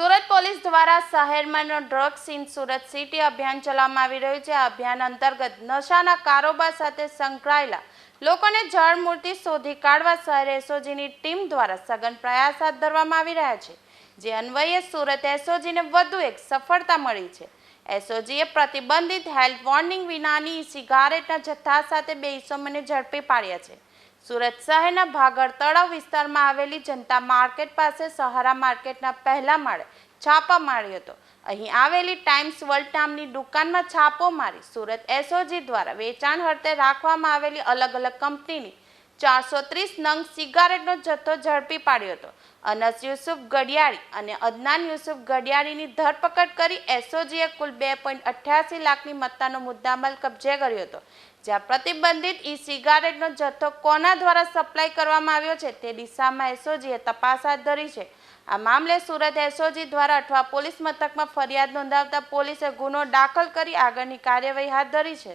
Surat police દ્વારા શહેરમાં drugs in Surat city અભિયાન ચલાવવામાં આવી રહ્યું છે। આ અભિયાન અંતર્ગત નશાના કારોબાર સાથે સંકળાયેલા લોકોને જળમૂળથી શોધી કાઢવા શહેર એસઓજીની ટીમ દ્વારા સઘન પ્રયાસ હાથ ધરવામાં આવી રહ્યા છે, જે અન્વયે સુરત એસઓજીને વધુ એક સફળતા મળી છે। એસઓજીએ પ્રતિબંધિત હેલ્થ વોર્નિંગ વિનાની સિગારેટના જથ્થા સાથે 2 ઇસમોને ઝડપી પાડ્યા છે। સુરત શહેરના ભાગળ તળાવ વિસ્તારમાં આવેલી જનતા માર્કેટ પાસે સહારા માર્કેટના પહેલા માળે છાપા માર્યો હતો। અહીં આવેલી ટાઈમ્સ વર્લ્ડ નામની દુકાનમાં છાપો મારી સુરત એસઓજી દ્વારા વેચાણ અર્થે રાખવામાં આવેલી અલગ અલગ કંપનીની 430 નંગ સિગારેટનો જથ્થો ઝડપી પાડ્યો હતો। અનસ યુસુફ ગડિયાળી અને અદનાન યુસુફ ગડિયાળીની ધરપકડ કરી એસઓજીએ કુલ 2.88 લાખની મત્તાનો મુદ્દામાલ કબજે કર્યો હતો। જ્યાં પ્રતિબંધિત ઈ સિગારેટનો જથ્થો કોના દ્વારા સપ્લાય કરવામાં આવ્યો છે તે દિશામાં એસઓજીએ તપાસ હાથ ધરી છે। આ મામલે સુરત એસઓજી દ્વારા અઠવા પોલીસ મથકમાં ફરિયાદ નોંધાવતા પોલીસે ગુનો દાખલ કરી આગળની કાર્યવાહી હાથ ધરી છે।